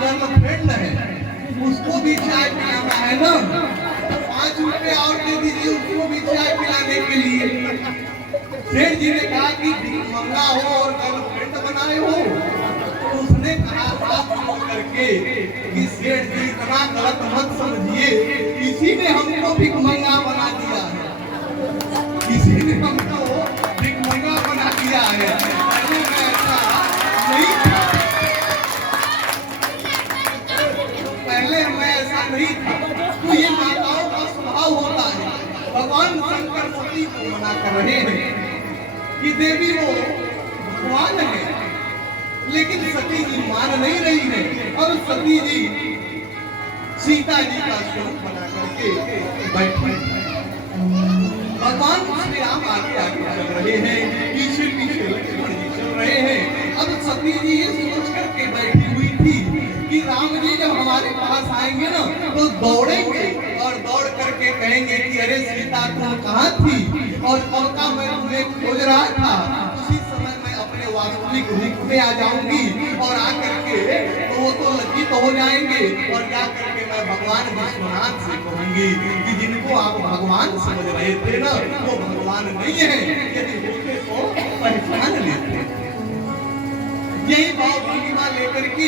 Girlfriend है, उसको भी चाय पिलाना है ना, तो 5 रुपए और दे दीजिए उसको भी चाय पिलाने के लिए। सेठ जी ने कहा कि मंगा हो और गर्लफ्रेंड बनाए हो, तो उसने कहा हाथ जोड़ करके कि सेठ जी इतना गलत मत समझिए, इसी ने हमको भिखमंगा बना दिया है, इसी ने हमको भिखमंगा बना दिया है। पहले मैं ऐसा नहीं था, पहले मैं ऐसा नहीं था। तो ये माताओं का स्वभाव होता है। भगवान शंकर सती को मना कर रहे हैं कि देवी वो भगवान है, लेकिन सती जी मान नहीं रही है और सती जी सीता जी का स्वरूप बना करके बैठी। भगवान श्री राम आगे आगे चल रहे हैं, पीछे पीछे लक्ष्मण जी चल रहे हैं। अब सती जी ये सोच करके बैठी हुई थी कि राम जी जब हमारे पास आएंगे ना तो दौड़ेंगे और दौड़ करके कहेंगे कि अरे सीता तुम कहाँ थी और कब का मैं तुम्हें खोज रहा था। उसी समय मैं अपने वास्तविक रूप में आ जाऊंगी और आकर के तो वो तो लज्जित हो जाएंगे और जा करके मैं भगवान विश्वनाथ से कहूंगी कि जिनको आप भगवान समझ रहे थे ना वो भगवान नहीं है, यदि होते तो पहचान लेते। यही भाव भंगिमा लेकर के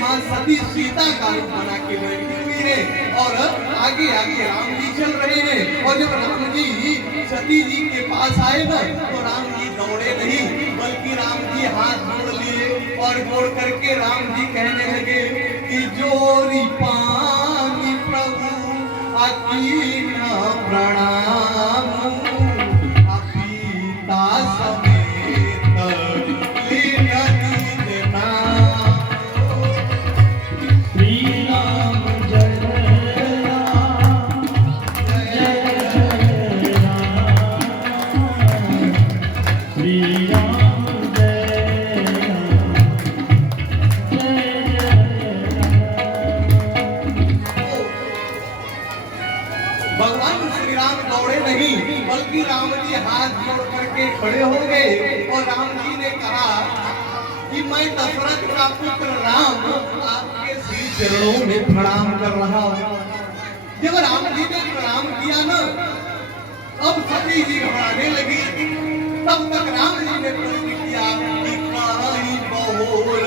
मां सती सीता का रूप बना के बैठी हुई है और आगे आगे राम जी चल रहे हैं। और जब राम जी सती जी के पास आए ना तो राम जी दौड़े नहीं बल्कि राम जी हाथ जोड़ लिए और जोड़ करके राम जी कहने लगे कि जोरी पानी प्रभु अकीना प्रणाम अपीता समेत लीन बल्कि राम जी हाथ जोड़ करके खड़े हो गए और राम जी ने कहा कि मैं दशरथ का पुत्र राम आपके श्री चरणों में प्रणाम कर रहा हूँ। जब राम जी ने प्रणाम किया ना अब सती जी घबराने लगी। तब तक राम जी ने प्रश्न किया कि कहीं बहोर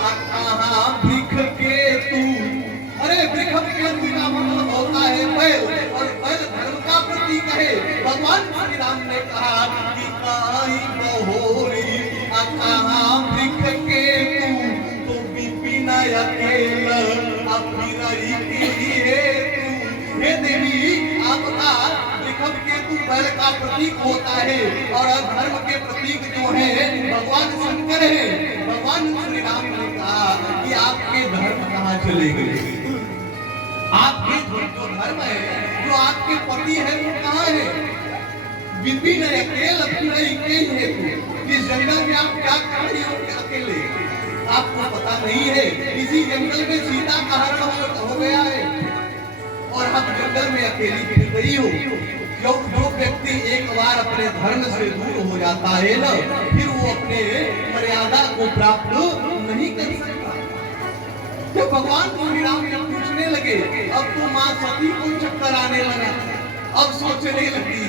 कहाँ वृक्ष के तू। अरे वृक्ष के तू का मतलब होता है बैल और बैल धर्म का प्रतीक है। भगवान श्री राम ने कहा कि कहीं बहोरी कहाँ वृक्ष के तू तो विपिन अकेल अभिरई के तू। हे देवी आपका वृक्ष के तू बैल का प्रतीक होता है और धर्म के प्रतीक जो है भगवान शंकर है। भगवान श्री राम ने कहा कि आपके धर्म कहाँ चले गए, आपके जो धर्म है जो आपके पति है वो कहाँ है। विपिन अकेल अभिनय के हेतु इस जंगल में आप क्या कर रही हो अकेले, आपको पता नहीं है। इसी जंगल में सीता का हरण हो गया है और आप जंगल में अकेली फिर रही हो। जो व्यक्ति एक बार अपने धर्म से दूर हो जाता है ना फिर वो अपने मर्यादा को प्राप्त नहीं कर सकता। जब भगवान श्री राम जब पूछने लगे अब तो मां सती को चक्कर आने लगा। अब सोचने लगी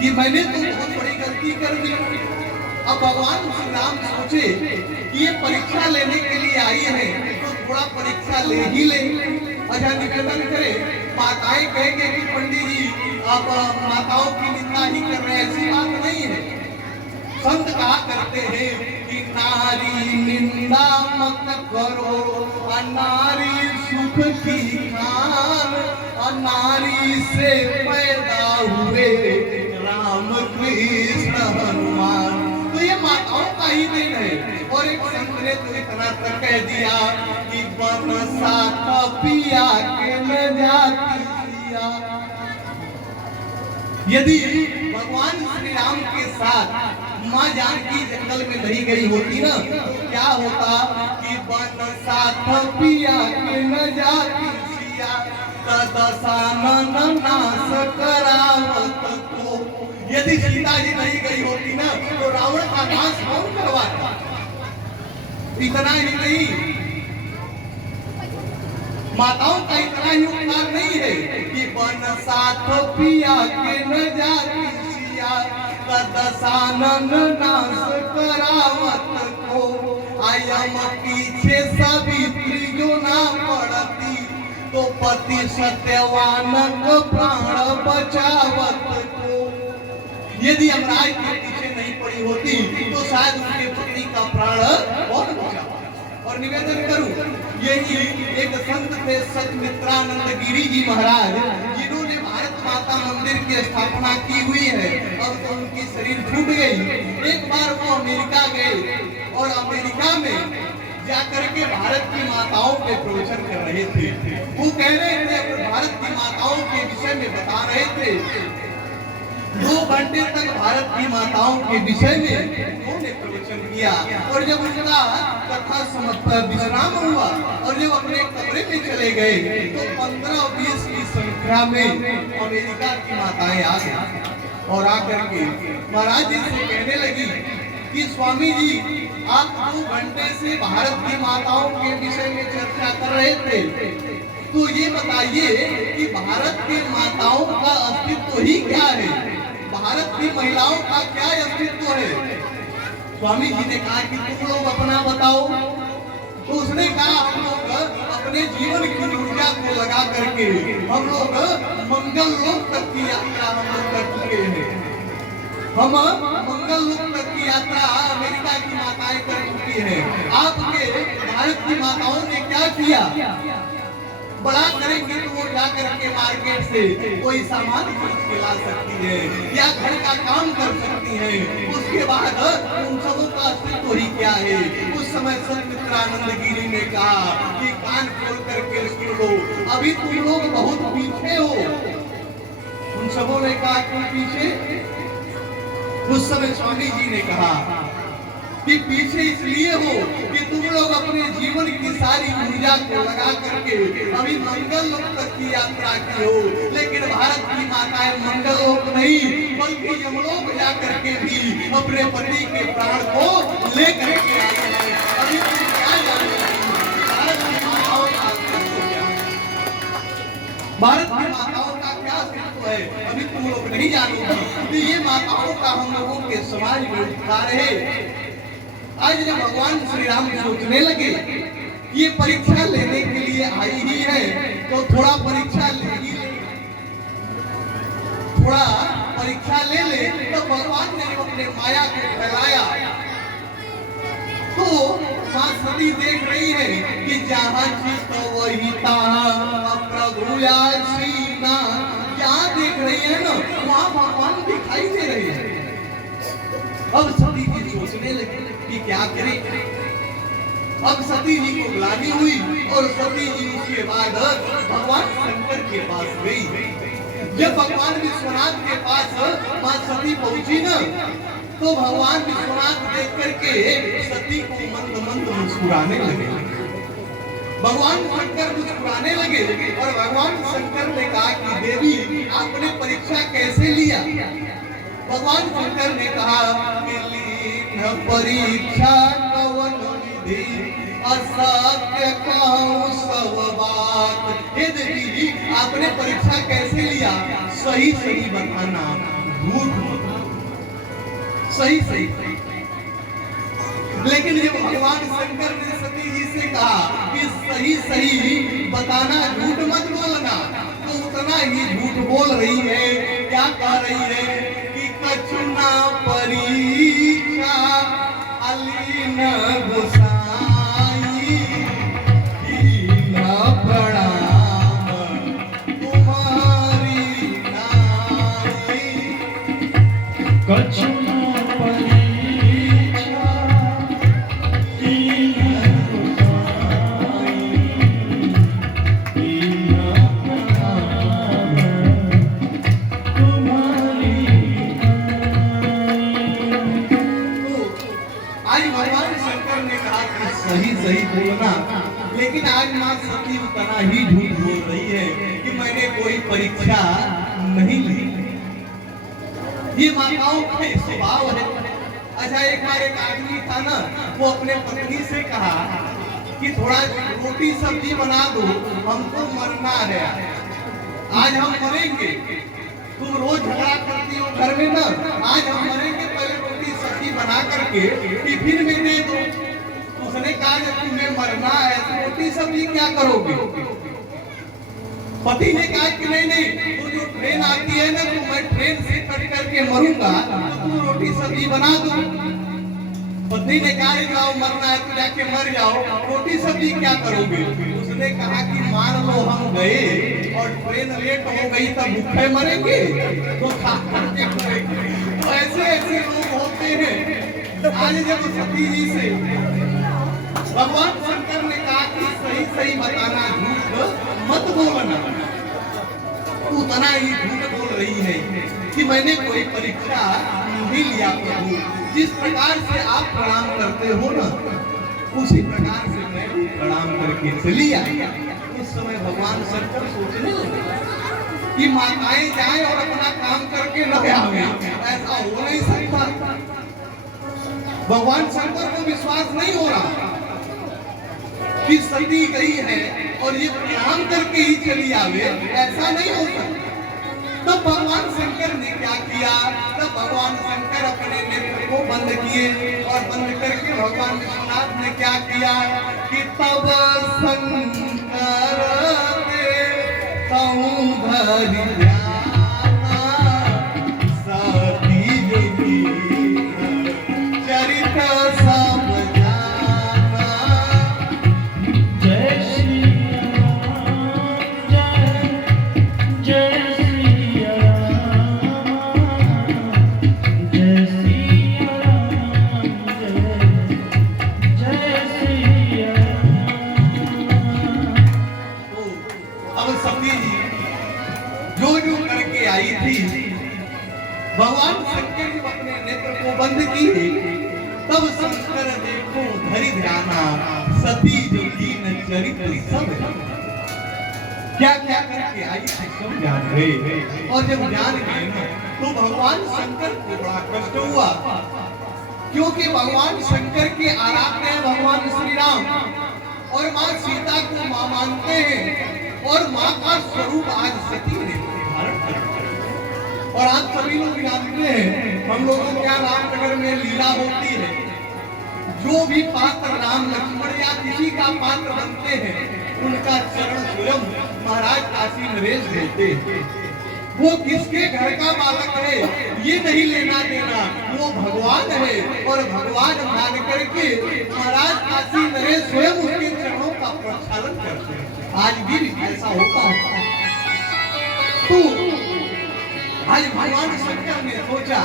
कि मैंने तो बहुत बड़ी गलती कर दी। अब भगवान श्री राम सोचे कि ये परीक्षा लेने के लिए आई है तो थोड़ा परीक्षा ले ही ले। अच्छा निवेदन करे माताएं कहेंगे कि पंडित जी आप माताओं की निंदा ही कर रहे हैं, ऐसी बात नहीं है। संत कहा करते हैं कि नारी निंदा मत करो नारी सुख की खान नारी से पैदा हुए राम कृष्ण हनुमान। तो ये माताओं का ही दिन है। और एक संत ने तो इतना तक कह दिया कि बनसा पिया के न जाती सिया। यदि भगवान श्री राम के साथ माँ जानकी जंगल में नहीं गई होती ना तो क्या होता कि बनसा पिया के न जाती सिया तदसानन नाश करावत को। यदि सीता जी नहीं गई होती ना तो रावण का नाश कौन करवाता। इतना ही नहीं माताओं का इतना ही उपकार नहीं है कि बन साथ पिया के न जाती सिया, दशानन नाश करावत को, आयम पीछे सावित्री जो ना पड़ती, तो पति सत्यवान को प्राण बचावत को। यदि यमराज के पीछे नहीं पड़ी होती तो शायद उनके पत्नी का प्राण बहुत बचा। और निवेदन करूं, यही एक संत थे सतमित्रानंद गिरी जी महाराज, जिन्होंने भारत माता मंदिर की स्थापना की हुई है। अब तो उनकी शरीर छूट गई। एक बार वो अमेरिका गए और अमेरिका में जाकर के भारत की माताओं पे प्रवचन कर रहे थे। वो कह रहे थे, भारत की माताओं के विषय में बता रहे थे। 2 घंटे तक भारत की माताओं के विषय में उन्होंने प्रवचन किया। और जब उनका कथा विश्राम हुआ और जब अपने कमरे में चले गए तो 15-20 की संख्या में अमेरिका की माताएं आ गई और आकर के महाराज जी से कहने लगी कि स्वामी जी, आप 2 घंटे से भारत की माताओं के विषय में चर्चा कर रहे थे, तो ये बताइए कि भारत की माताओं का अस्तित्व ही क्या है, भारत की महिलाओं का क्या अस्तित्व है। स्वामी जी ने कहा कि तुम लोग अपना बताओ। तो उसने कहा, हम लोग अपने जीवन की ऊर्जा को लगा करके हम लोग मंगल लोक तक की यात्रा हम लोग कर चुके हैं। हम मंगल लोक तक की यात्रा अमेरिका की माताएं कर चुकी है। आपके भारत की माताओं ने क्या किया? बड़ा करेंगे तो वो जा करके मार्केट से कोई सामान खरीद के ला सकती है या घर का काम कर सकती है। उसके बाद उन सबों का अस्तित्व ही क्या है। उस समय सतमित्रानंद गिरी ने कहा कि कान खोल करके सुन लो, अभी तुम लोग बहुत पीछे हो। उन सबों ने कहा, क्यों पीछे? उस समय स्वामी जी ने कहा कि पीछे इसलिए हो कि तुम लोग अपने जीवन की सारी ऊर्जा को लगा करके अभी मंगल लोक तक की यात्रा की हो, लेकिन भारत की माताएं मंगल लोक नहीं बल्कि यमलोक जा करके भी अपने पति के प्राण को लेकर के आई हैं। अभी तुम क्या जानते हो भारत की माताओं का अस्तित्व क्या है? भारत की माताओं का क्या अस्तित्व है अभी तुम लोग नहीं जानोगे। तो ये माताओं का हम लोगों के समाज में उपकार है। आज जब भगवान श्री राम सोचने लगे ये परीक्षा लेने के लिए आई ही है तो थोड़ा परीक्षा ले ही ले, थोड़ा परीक्षा ले ले। तो भगवान ने अपने माया को फैलाया तो मां सती देख रही है कि जहां चित वही तहां प्रभु आसीना। जहां देख रही है ना वहां भगवान दिखाई दे रहे हैं। अब सती जी सोचने लगी कि क्या करें। अब सती जी को ग्लानि हुई और सती जी उसके बाद भगवान शंकर के पास गई। जब भगवान विश्वनाथ के पास मां सती पहुंची ना तो भगवान विश्वनाथ देख करके सती को मंद मंद मुस्कुराने लगे। भगवान शंकर मुस्कुराने लगे और भगवान शंकर ने कहा कि देवी आपने परीक्षा कैसे लिया? भगवान शंकर ने कहा कि परीक्षा कवन विधि असत्य कहूं सब बात। हे देवी आपने परीक्षा कैसे लिया? सही सही बताना, झूठ सही सही। लेकिन जब भगवान शंकर ने सती जी से कहा कि सही सही बताना, झूठ मत बोलना, तो उतना ही झूठ बोल रही है। क्या कह रही है कि कछुना परीक्षा अलीन गोसाई दीना प्रणाम तुम्हारी नाई। कछुना सही सही बोलना। लेकिन आज मां सती उतना ही झूठ बोल रही है कि मैंने कोई परीक्षा नहीं ली। ये माताओं का स्वभाव है। अच्छा एक बार एक आदमी था ना, वो अपने पत्नी से कहा कि थोड़ा रोटी सब्जी बना दो, हमको मरना है, आज हम मरेंगे। तुम रोज झगड़ा करती हो घर में ना, आज हम मरेंगे, पहले रोटी सब्जी बना करके टिफिन में दे दो। उसने कहा कि तुम्हें मरना है तो रोटी सब्जी क्या करोगे? पति ने कहा कि नहीं नहीं, वो जो ट्रेन आती है ना, तो मैं ट्रेन से कट करके मरूंगा, तो तुम रोटी सब्जी बना दो। पत्नी ने कहा जाओ मरना है तो जाके मर जाओ, रोटी सब्जी क्या करोगे? उसने कहा कि मान लो हम गए और ट्रेन लेट हो गई तब भूखे मरेंगे, तो खा करके मरेंगे। तो ऐसे ऐसे लोग होते हैं। आज जब सती जी से भगवान शंकर ने कहा कि सही सही बताना, झूठ मत बोलना, उतना ही झूठ बोल रही है कि मैंने कोई परीक्षा नहीं लिया प्रभु। जिस प्रकार से आप प्रणाम करते हो ना, उसी प्रकार से मैं भी प्रणाम करके चली आई। उस समय भगवान शंकर सोचने लगे कि माताएं जाएं और अपना काम करके न आवे, ऐसा हो नहीं सकता। भगवान शंकर को विश्वास नहीं हो रहा कि सती गई है और ये प्रणाम करके ही चली आवे, ऐसा नहीं हो सकता। तब भगवान शंकर ने क्या किया? तब भगवान शंकर अपने नेत्र को बंद किए और बंद करके भगवान विश्वनाथ ने क्या किया कि तब शंकर सती जोगी चरित सब जाना। जय श्री राम, जय जय श्री राम, जय श्री राम, जय श्री राम। अब सती जी जो जो करके आई थी, भगवान शंकर जब अपने नेत्र को बंद किए, तब शंकर देखो धरि ध्याना, सती जो दीन चरित्र सब क्या क्या करके आई थी सब जान गए। और जब जान गए ना, तो भगवान शंकर को बड़ा कष्ट हुआ, क्योंकि भगवान शंकर के आराध्य हैं भगवान श्री राम, और माँ सीता को माँ मानते हैं, और माँ का स्वरूप आज सती ने धारण कर। और आप सभी लोग जानते हैं, हम लोगों के यहाँ रामनगर में लीला होती है। जो भी पात्र राम लक्ष्मण या किसी का पात्र बनते हैं, उनका चरण स्वयं महाराज काशी नरेश देते हैं। वो किसके घर का बालक है ये नहीं लेना देना, वो भगवान है, और भगवान मान करके महाराज काशी नरेश स्वयं उसके चरणों का प्रक्षालन करते हैं। आज भी ऐसा होता है। तो आज भगवान शंकर ने सोचा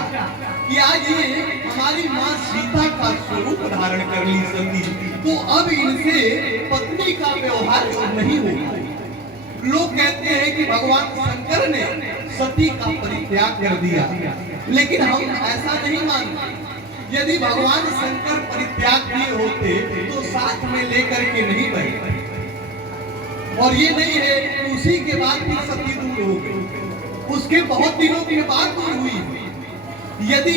कि आज ये हमारी माँ सीता का स्वरूप धारण कर ली सती, तो अब इनसे पत्नी का व्यवहार नहीं होगा। लोग कहते हैं कि भगवान शंकर ने सती का परित्याग कर दिया, लेकिन हम ऐसा नहीं मानते। यदि भगवान शंकर परित्याग किए होते तो साथ में लेकर के नहीं बैठे, और ये नहीं है उसी के बाद भी सती दूर हो गई, उसके बहुत दिनों के बाद दूर हुई। यदि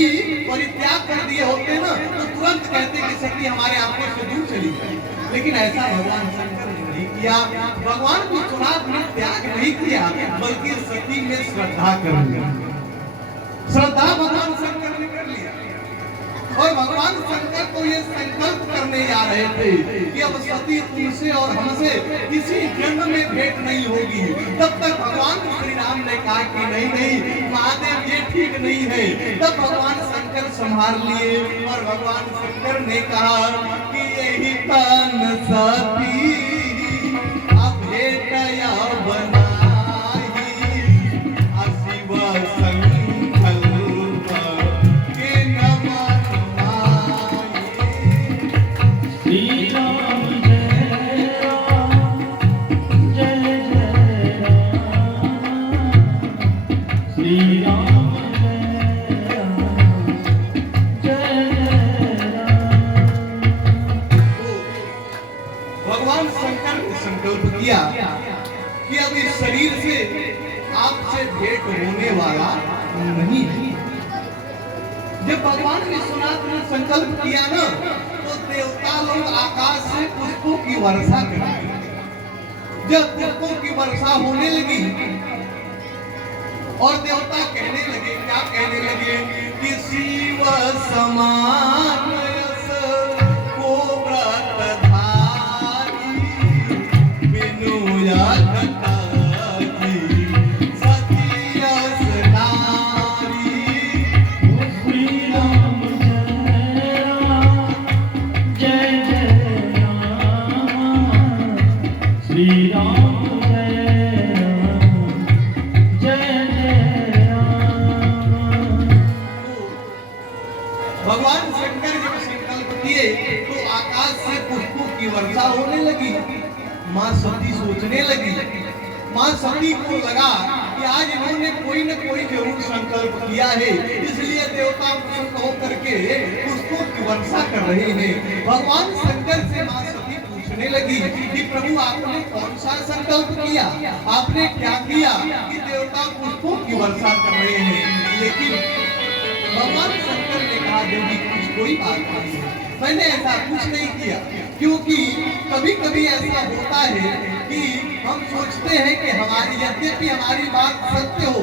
परित्याग कर दिए होते ना, तो तुरंत कहते कि सती हमारे आंखों से दूर चली गई, लेकिन ऐसा भगवान शंकर ने नहीं किया। भगवान विश्वनाथ ने त्याग नहीं किया, बल्कि सती में श्रद्धा कर लिया। श्रद्धा भगवान शंकर ने कर लिया, और भगवान शंकर तो ये संकल्प करने जा रहे थे कि अब सती तुमसे और हमसे किसी जन्म में भेंट नहीं होगी। तब तक भगवान श्री राम ने कहा कि नहीं नहीं महादेव ये ठीक नहीं है। तब भगवान शंकर संभाल लिए, और भगवान शंकर ने कहा कि यही तन सती अब भेटया बनाई, अशिव संकल्प के नमन श्री राम जय राम, जय जय राम, श्री राम जय राम, जय जय राम। भगवान शंकर ने संकल्प किया कि अब इस शरीर से आपसे भेंट होने वाला नहीं है। जब भगवान विश्वनाथ ने संकल्प किया ना, तो देवता लोग आकाश से पुष्पों की वर्षा करते। जब पुष्पों की वर्षा होने लगी और देवता कहने लगे, क्या कहने लगे कि शिव समान यश को व्रतधारी बिनु यज्ञकारी सती यश नारी। श्री राम जय राम, श्री राम भगवान शंकर जब संकल्प किए तो आकाश से पुष्पों की वर्षा होने लगी। मां सती सोचने लगी, मां सती को लगा कि आज इन्होंने कोई न कोई जरूर संकल्प किया है, इसलिए देवता प्रसन्न होकर के पुष्पों की वर्षा कर रहे हैं। भगवान शंकर से मां सती पूछने लगी कि प्रभु आपने कौन सा संकल्प किया, आपने क्या किया कि देवता पुष्पों की वर्षा कर रहे हैं। लेकिन भगवान शंकर ने कहा, देवी कुछ कोई बात नहीं है, मैंने ऐसा कुछ नहीं किया। क्योंकि कभी कभी ऐसा होता है कि हम सोचते हैं कि यद्यपि हमारी बात सत्य हो,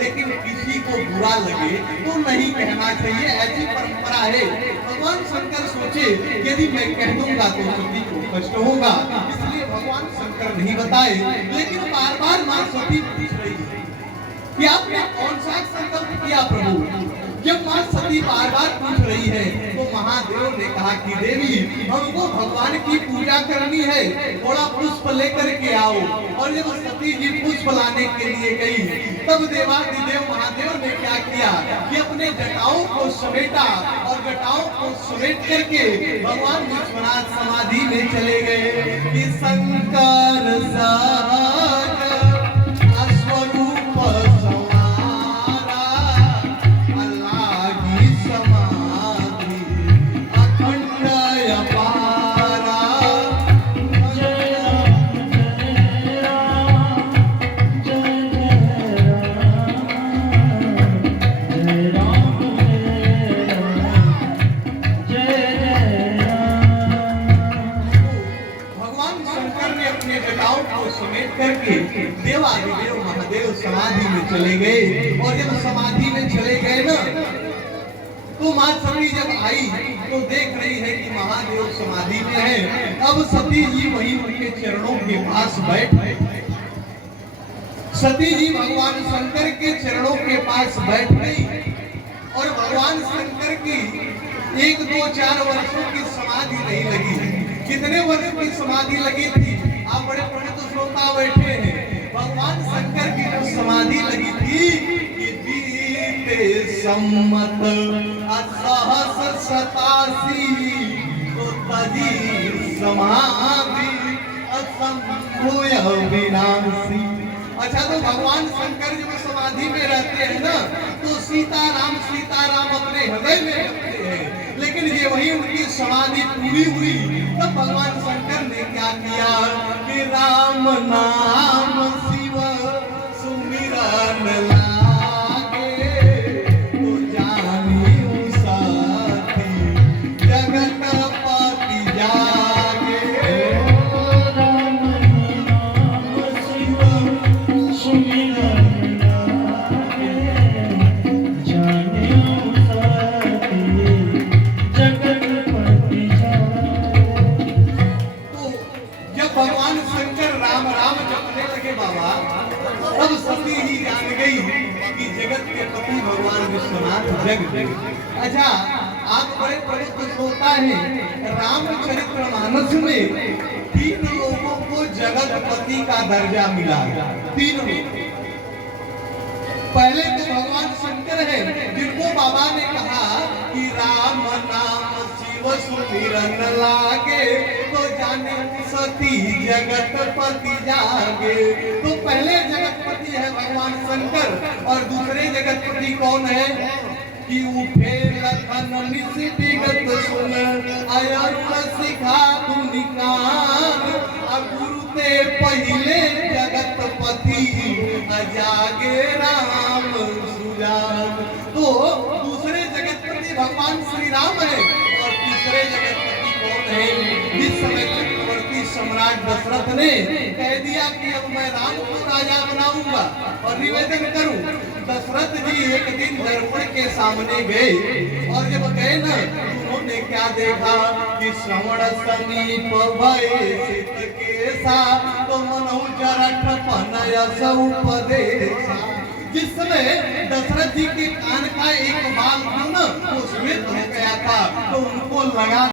लेकिन किसी को बुरा लगे तो नहीं कहना चाहिए, ऐसी परंपरा है। भगवान शंकर सोचे यदि मैं कह दूंगा तो सती को कष्ट होगा, इसलिए भगवान शंकर नहीं बताए। लेकिन बार बार मां सती पूछ रही है कि आपने कौन सा संकल्प किया प्रभु। जब मां सती बार बार पूछ रही है तो महादेव ने कहा कि देवी हमको भगवान की पूजा करनी है, थोड़ा पुष्प लेकर के आओ। और जब सती जी पुष्प लाने के लिए गई तब देवादिदेव महादेव ने क्या किया कि अपने जटाओं को समेटा और जटाओं को समेट करके भगवान विश्वनाथ समाधि में चले गए कि शंकर सागर अश्वरूप सवारा अल्लाही समाधि अखंड अपारा। जय राम जय राम जय भगवान शंकर ने अपने जटाओं को समेट करके देवादिदेव महादेव समाधि में चले गए। और जब समाधि में चले गए ना तो मां सती जब आई तो देख रही है कि महादेव समाधि में है। अब सती जी वहीं उनके चरणों के पास बैठ गए। सती जी भगवान शंकर के चरणों के पास बैठ गई और भगवान शंकर की 1, 2, 4 वर्षों की समाधि नहीं लगी। कितने वर्ष की समाधि लगी थी? आप बड़े बड़े तो श्रोता बैठे हैं। भगवान शंकर की जो समाधि लगी थी कि बीते सम्मत 87 तो तजी समाधि असंभूय विनाशी। अच्छा, तो भगवान शंकर जब समाधि में रहते हैं ना तो सीताराम अपने हृदय में रखते हैं। लेकिन ये वही उनकी समाधि पूरी हुई तब भगवान शंकर ने क्या किया कि राम नाम शिव सुमिरन लागे तो जानियो साथी जगतपति जागे। राम नाम शिव सुमिरन लागे जानियो साथी जगतपति जागे। तो जब भगवान शंकर राम राम जपने लगे बाबा, तब सती ही जान गई कि जगत के पति भगवान विश्वनाथ जग। अच्छा, आप बड़े बड़े कुछ होता है रामचरितमानस में 3 लोगों को जगतपति का दर्जा मिला। 3 लोग। पहले तो भगवान शंकर है जिनको बाबा ने कहा कि राम नाम शिव सुमिरन लागे तो जाने सती जगतपति जागे। तो पहले जगतपति है भगवान शंकर और दूसरे जगतपति कौन है कि उठे लखन निशि विगत सुन अयरुण सिखा निकान गुरु ते पहिले जगतपति अजागे राम सुजान। तो दूसरे जगतपति भगवान श्री राम है और तीसरे जगतपति कौन सम्राट दशरथ ने कह दिया कि अब मैं राम को राजा बनाऊंगा और निवेदन करूं। दशरथ जी एक दिन दर्पण के सामने गए और जब गए ना उन्होंने क्या देखा कि श्रवण समीप भय सित केसा तो मनहु जरठ पनय उपदेशा। जिस समय दशरथ जी के कान का एक बाल था ना वो श्वेत हो गया था तो उनको लगा